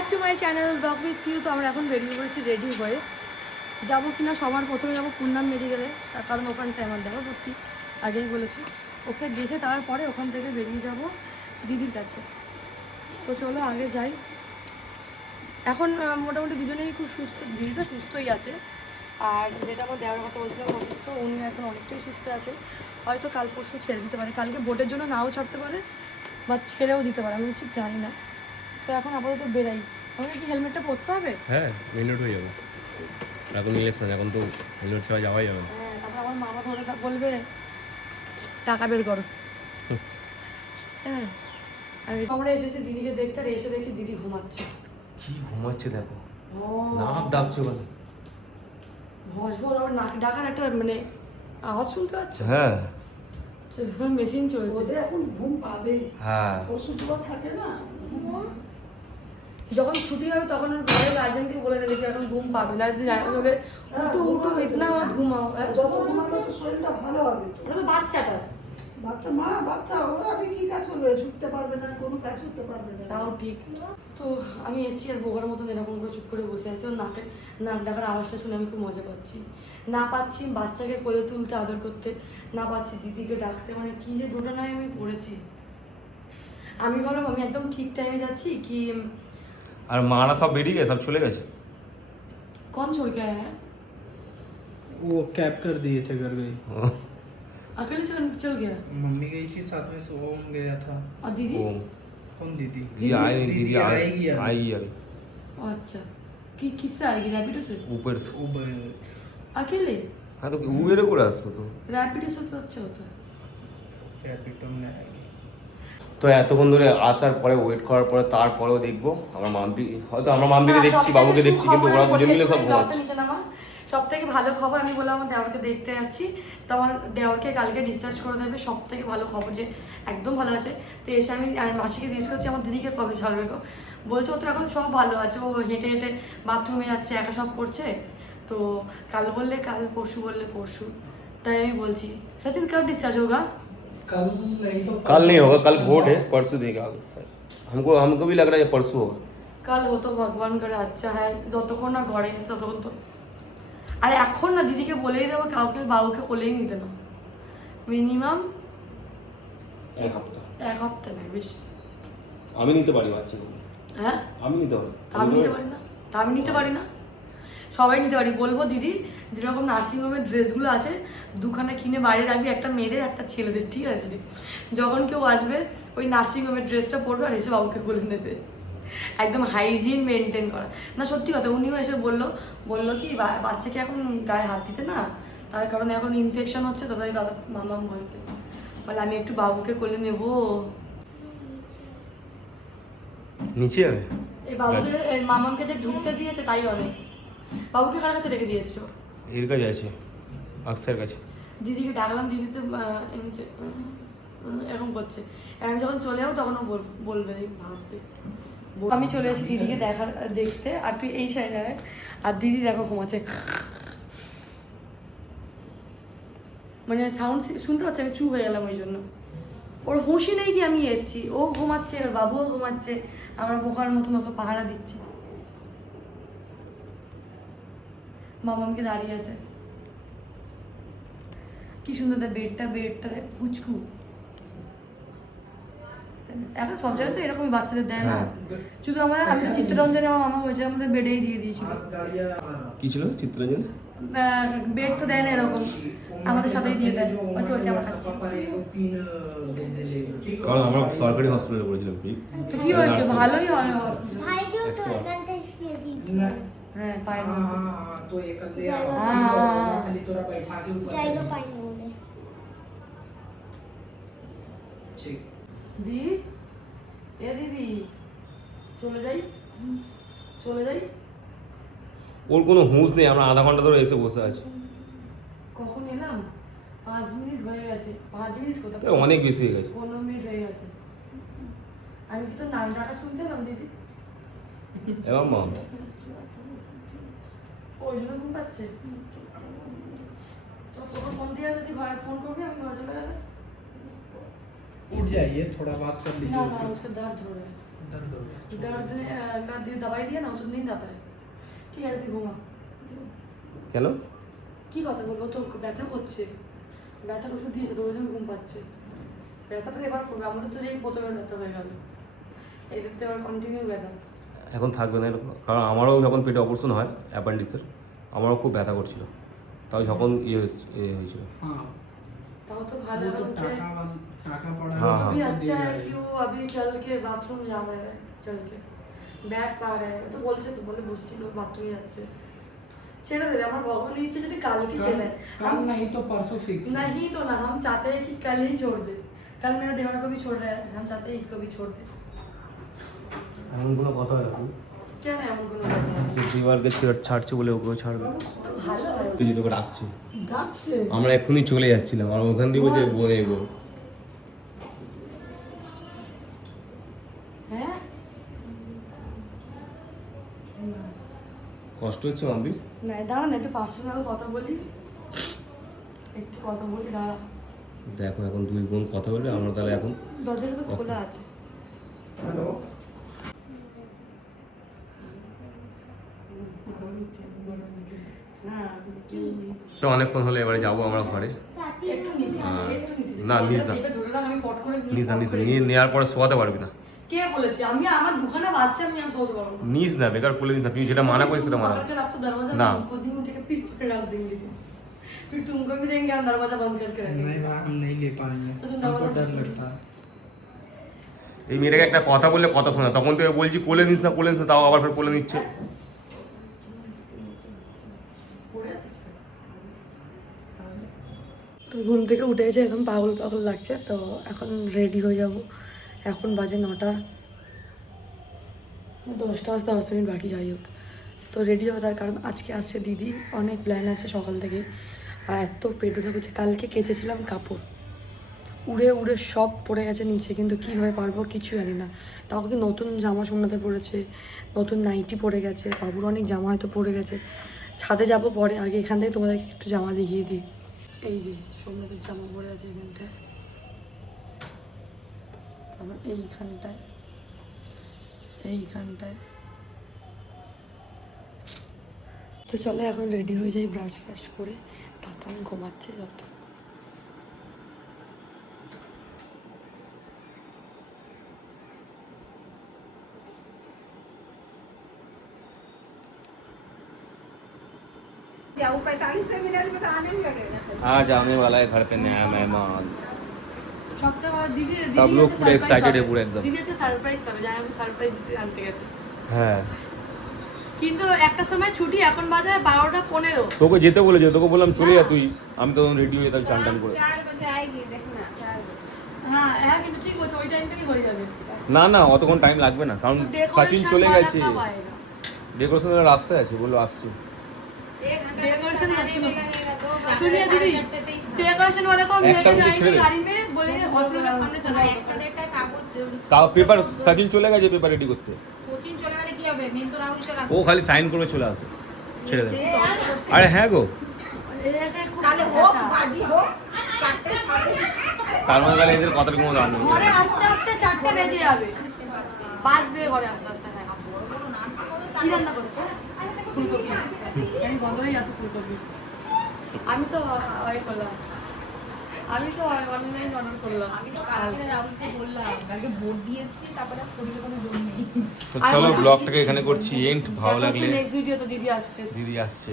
Back to my channel blog with you. তো আমরা এখন বেরিয়ে পড়েছি রেডি হয়ে যাবো কিনা সবার প্রথমে যাবো পূর্ণাম মেডিকেলে, তার কারণ ওখানটায় আমার দেখা ভর্তি আগেই বলেছি। ওকে দেখে তারপরে ওখান থেকে বেরিয়ে যাব দিদির কাছে। তো চলো আগে যাই। এখন মোটামুটি দুজনেই খুব সুস্থ, দিদি তো সুস্থই আছে, আর যেটা আমার দেওয়ার কথা বলছিলাম অসুস্থ, উনি এখন অনেকটাই সুস্থ আছে। হয়তো কাল পরশু ছেড়ে দিতে পারে, কালকে বোর্ডের জন্য নাও ছাড়তে পারে বা ছেড়েও দিতে পারে, আমি ঠিক জানি না। তো এখন আপাতত বেরাই। আমাকে কি হেলমেটটা পরতে হবে? হ্যাঁ, মিনিট হয়ে যাবে এখন ইলেকশন, এখন তো হেলমেট ছাড়া যাওয়াই যাবে না। হ্যাঁ, তারপর আমার মামা ধরে বলবে টাকা বের করো। হ্যাঁ, আর আমরা এসেছি দিদিকে দেখতে, আর এসে দেখি দিদি ঘুমাচ্ছে। কি ঘুমাচ্ছে দেখো, ও নাক ডাকছে বলে হসবো, তারপর নাক ডাকার একটা মানে আওয়াজ শুনতে পাচ্ছ? হ্যাঁ মেশিন চলছে। ওদের এখন ঘুম পাবে, হ্যাঁ ওষুধগুলো থাকে না। যখন ছুটি হবে তখন ওর ঘরের গার্জেনকে বলে দেবে যে এখন ঘুম পাবে না, বলে উঠু উঠু ইতনা মত ঘুমাও। যত ঘুমাবে তো শরীরটা ভালো হবে। ওটা তো বাচ্চাটা, বাচ্চা ওরা আমি কি কাজ করবে, ছুটতে পারবে না, কোনো কাজ করতে পারবে না। তাও ঠিক। তো আমি এসেছি আর বোকার মতন এরকম করে চুপ করে বসে আছি। ওর নাক ডাকার আওয়াজটা শুনে আমি খুব মজা পাচ্ছি। না পাচ্ছি বাচ্চাকে কোলে তুলতে আদর করতে, না পাচ্ছি দিদিকে ডাকতে, মানে কি যে দুটো নয় আমি পড়েছি। আমি ভাবলাম আমি একদম ঠিক টাইমে যাচ্ছি কি। আর মারা সব বেরিয়ে গেছে, সব চলে গেছে। कौन छोड़ के आया है? वो कैब कर दिए थे घर गई। अकेले चल गया? मम्मी गई थी साथ में, से ओम गया था। और दीदी? ও कौन दीदी? दीदी आई नहीं, दीदी आएगी आएगी अभी अच्छा, कि किससे आएगी? रैपिडो से? ऊपर से। उबर अकेले? हाँ तो उबेरे করে আসবো তো। रैपिडो से तो अच्छा होता है। रैपिडो में आएगी। তো এতক্ষণ ধরে আসার পরে ওয়েট করার পরে তারপরেও দেখবো আমার মাম্পি, হয়তো আমার মাম্পিকে দেখছি, বাবুকে দেখছি, কিন্তু ওরা দুজন মিলে সব ঘুমাচ্ছে। সব থেকে ভালো খবর আমি বললাম আমার দেওরকে দেখতে যাচ্ছি, তো আমার দেওরকে কালকে ডিসচার্জ করে দেবে। সব থেকে ভালো খবর যে একদম ভালো আছে। তো এসে আমি আর মাসিকে জিজ্ঞেস করছি আমার দিদিকে কবে ছাড়বে গো। বলছে ও তো এখন সব ভালো আছে, ও হেঁটে হেঁটে বাথরুমে যাচ্ছে, একা সব করছে। তো কাল বললে কাল, পরশু বললে পরশু, তাই আমি বলছি सचिन कब डिस्चार्ज होगा? कल नहीं होगा, कल वोट है, परसों देगा सर। हमको भी लग रहा है परसों होगा। কাল ও তো ভগবান করে আচ্ছা, হ্যাঁ যতক্ষণ না ঘরে গেছে ততক্ষণ তো। আর এখন না দিদিকে বলেই দেবো কাউকে বাবুকে কোলেই নিতে না, মিনিমাম এক সপ্তাহ, এক সপ্তাহ নয় বেশি। আমি নিতে পারি বাচ্চাকে। হ্যাঁ আমি নিতে পারি। আমি নিতে পারি না, আমি নিতে পারি না, সবাই নিতে পারি। বলবো দিদি যেরকম নার্সিংহোমের ড্রেসগুলো আছে দুখানা কিনে বাইরে রাখবি, একটা মেয়েদের একটা ছেলেদের, ঠিক আছে? যখন কেউ আসবে ওই নার্সিংহোমের ড্রেসটা পরবে আর এসে বাবুকে কোলে নেবে, একদম হাইজিন মেনটেন করা। না সত্যি কথা, উনিও এসে বললো কি বাচ্চাকে এখন গায়ে হাত দিতে না, তার কারণে এখন ইনফেকশন হচ্ছে, তো তাই দাদা মামাম হয়েছে, বলে আমি একটু বাবুকে কোলে নেবো। নিচে যাবে এই বাবুকে মামামকে যে ঢুকতে দিয়েছে তাই অনেক। বাবুকে কার কাছে রেখে দিয়ে এসছো? এর কাছে আছে, আকসার কাছে। দিদিকে ডাকলাম, দিদি তো এরকম করছে। আমি যখন চলে যাবো তখন ও বলবে, ভাববে। আমি চলে এসেছি দিদিকে দেখতে, আর তুই এই সাইডে, আর দিদি দেখো ঘুমাচ্ছে, মানে সাউন্ড শুনতে পাচ্ছে, আমি চুপ হয়ে গেলাম ওই জন্য। ওর হুঁশি নেই কি আমি এসেছি, ও ঘুমাচ্ছে, ওর বাবুও ঘুমাচ্ছে, আমরা বোকার মতন ওকে পাহারা দিচ্ছি। মামামকে দাঁড়িয়ে আছে, কি সুন্দর বেডটা পুচকু। এখন সব জায়গায় তো এরকমই বাচ্চাদের দেয় না, শুধু আমি তো চিত্তরঞ্জনে আমার মামা হয়েছে আমাদের বেডেই দিয়ে দিয়েছিল। কি ছিল চিত্রঞ্জন? বেড তো দেয় না এরকম, আমাদের সাথেই দিয়ে দেয়, হচ্ছে আমার কাছে। কারণ আমরা সরকারি হসপিটালে পড়েছিলাম। তো কি হয়েছে, ভালোই হয়। ভাইকেও তো এখানটা শুয়ে দিয়েছি। হ্যাঁ পায় না, तो एक ले खाली तोरा बैठा के ऊपर চাইলো পাইনি বলে। ठीक দিদি, এ দিদি চলে যাই। ওর কোনো হুঁশ নেই, আমরা আধা ঘন্টা ধরে এসে বসে আছি। কখন এলাম? 5 মিনিট হয়ে গেছে। 5 মিনিট কোথায়, অনেক বেশি হয়ে গেছে। 15 মিনিট হয়ে গেছে। আমি কি তো নাম ডাকা শুনতে এলাম দিদি? এবং মা ওই জন্য ঘুম পাচ্ছে। তো তোকে ফোন দিয়ে যদি ঘরে ফোন করবি, আমি ঘরে চলে গেলে। उठ जाइए, थोड़ा बात कर लीजिए ना उसके। उसका दर्द हो रहा है। दर्द हो गया दर्द का दवाई दिया ना तो नींद आता है ঠিক আছে তুই ঘুমা কেন? কি কথা বলবো তো ব্যথা করছে ব্যথার ওষুধ দিয়েছে তো ওই জন্য ঘুম পাচ্ছে ব্যথাটা এবার করবে আমাদের তো যেই প্রথমে ব্যথা হয়ে গেল এদের তো এবার কন্টিনিউ ব্যথা এখন থাকবে না এরকম। কারণ আমারও যখন পেটে অপারেশন হয় অ্যাপেন্ডিক্সের, আমারও খুব ব্যথা করছিল। তাও যখন হয়েছিল। हाँ তাও তো ভালো वो तो হচ্ছে टाका पड़ा हाँ, तो हाँ। भी अच्छा है कि वो अभी चल के बाथरूम जा रहा है चल के बैठ पा रहा है तो বলছে তো বলে বুঝছিল বাথরুমে যাচ্ছে ছেড়ে দেবে আমার ভগবানের ইচ্ছে যদি কালকে চলে कल नहीं तो परसों फिक्स नहीं तो ना हम चाहते हैं कि कल ही छोड़ दे कल मेरा देवरा को भी छोड़ रहा है हम चाहते हैं इसको भी छोड़ दे এমন কোনো কথা হয় না क्या ना এমন কোনো কথা है? যে দিবারকে ছাড়ছে বলে ওকেও ছাড়বে। তো ভালো হয় তুই যে তোকে ডাকছে, ডাকছে আমরা এক্ষুনি চলে যাচ্ছিলাম আর ওখান দিয়ে বলছে বোন এগো। হ্যাঁ কষ্ট হচ্ছে মাম্পি? না দাঁড়া না একটু পার্সোনাল কথা বলি একটু কথা বলি দাঁড়া দেখো এখন দুই বোন কথা বলবে, আমরা তাহলে এখন দরজাটা তো খোলা আছে হ্যালো তো অনেকক্ষণ হলে এবারে যাবো আমরা ঘরে। একটু নিতে একটু নিতে না, নিস না। চেপে ধরে রাখ, আমি পট করে নিস না নিয়ে নেওয়ার পরে শোয়াতে পারবি না। কে বলেছে আমি আমার দুখানা বাচ্চা আমি আর শোতে পারবো না নিস না, বেকার খুলে দিস না। তুই যেটা মানা করিস সেটা মানা। पकड़ के रख तो दरवाजा ना। खुद ही उठे के पीठ पे डाल देंगे फिर तुमको भी देंगे हम दरवाजा बंद करके रखेंगे नहीं वहाँ हम नहीं ले पाएंगे तो तुम हमको दरवाजा डर खोलो। लगता है এই মেয়েটাকে একটা কথা বললে কথা শোনা, তখন থেকে বলছি কোলে নিস না কোলে নিস না, তাও আবার ফের কোলে নিচ্ছে। তো ঘুম থেকে উঠে গেছে একদম পাগল পাগল লাগছে তো এখন রেডি হয়ে যাব এখন বাজে 9টা 10টা 10 মিনিট বাকি যাই হোক তো রেডি হওয়া তার কারণ আজকে আসছে দিদি অনেক প্ল্যান আছে সকাল থেকে আর এত পেট ব্যথা করছে কালকে কেচেছিলাম কাপড় উড়ে উড়ে সব পড়ে গেছে নিচে কিন্তু কীভাবে পারবো কিছু জানি না তাও কি নতুন জামা সোনাতে পড়েছে নতুন নাইটি পড়ে গেছে বাবুর অনেক জামা হয়তো পড়ে গেছে ছাদে যাব পরে আগে এখান থেকে তোমাদেরকে একটু জামা দেখিয়ে দিই এই যে সোমনাথের জামা পড়ে আছে এখানটায় তারপর এইখানটায় তো চলো এখন রেডি হয়ে যাই ব্রাশ ফ্রাশ করে তারপর ঘুমাচ্ছে যত क्या वो 45 मिनट में तो आने में लगेगा आज आने वाला है घर पे नया मेहमान। সবথেকে বড় দিদি सब लोग पूरे एक्साइटेड है पूरे एकदम। দিদি একটা সারপ্রাইজ পাবে জানি আমি সারপ্রাইজ দিতে আনতে গেছে হ্যাঁ কিন্তু একটা সময় ছুটি এখন বাজে 12:15 তোকে যেতে বলেছে, তোকে বললাম চলে যা তুই, আমি তো রেডি হয়ে যেতাম চান টান করে। 4 बजे आएगी देखना 4 बजे হ্যাঁ হ্যাঁ কিন্তু ঠিক বলছো ওই টাইমটাই হয়ে যাবে না না অতক্ষণ টাইম লাগবে না, কারণ সচিন চলে গেছে, ডেকোরেশনের রাস্তায় আছে, বললো আসছি। डेकोरेशन सुनिए दीदी डेकोरेशन वाले को हम একটা लेके মিনিট ছেড়ে जाएंगे দে। गाड़ी में बोलेंगे हॉस्पिटल के सामने चला একটা দেড়টা কাগজ তাও পেপার সচিন চলে গেছে পেপার রেডি করতে, কোচিং চলে গেলে কি হবে মেন তো রাহুলকে রাখবো ও খালি সাইন করে চলে আসে, ছেড়ে দে। আরে হ্যাঁ গো, তাহলে হোক বাজি হোক চারটে ছাড়ে তার মানে তাহলে এদের কথার কোনো দাম নেই। ঘরে আস্তে আস্তে 4টা বেজে যাবে বাজবে ঘরে আস্তে আস্তে হ্যাঁ কি রান্না করছো ফুলকপি আমি বন্ধ হয়ে যাচ্ছে ফুলকপি আমি তো করলাম আমি তো অনলাইন অর্ডার করলাম আমি তো কালকে রাহুলকে বললাম কালকে ভোট দিয়ে এসেছি তারপরে শরীরে কোনো জোর নেই তো চলো ব্লগটাকে এখানে করছি এন্ড, ভালো লাগলে নেক্সট ভিডিও তো দিদি আসছে দিদি আসছে।